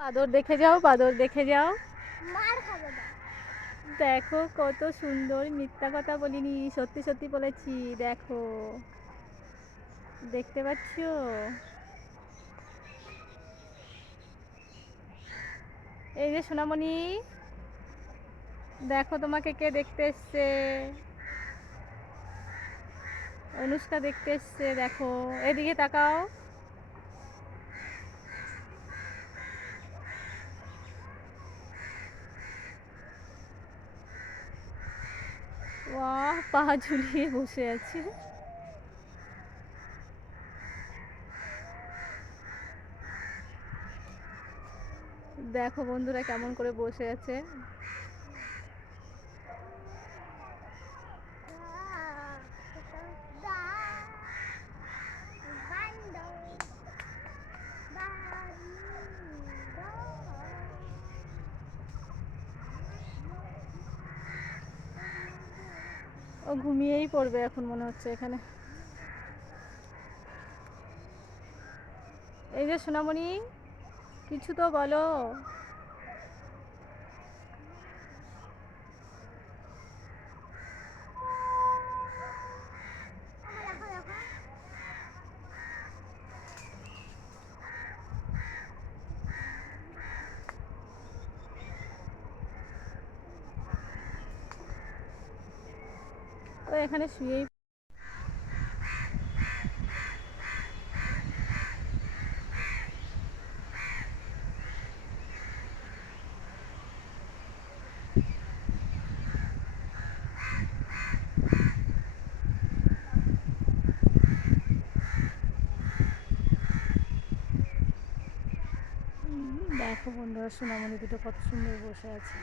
বাদর দেখে যাও বাদর দেখে যাও। মার খাবে না। দেখো কত সুন্দর মিথ্যা কথা বলিনি সত্যি সত্যি বলেছি দেখো। দেখতে পাচ্ছ? এই যে সোনামণি দেখো তোমাকে কে দেখতে এসছে। অনুষ্কা দেখতে এসছে দেখো। এদিকে তাকাও। বাহ পা ঝুলিয়ে বসে আছে। দেখো বন্ধুরা কেমন করে বসে আছে। ও ঘুমিয়েই পড়বে এখন মনে হচ্ছে এখানে। এই যে সোনামণি কিছু তো বলো ও এখানে শুয়েই দেখো বন্ধুরা সোনামণি দুটো কত সুন্দর বসে আছে।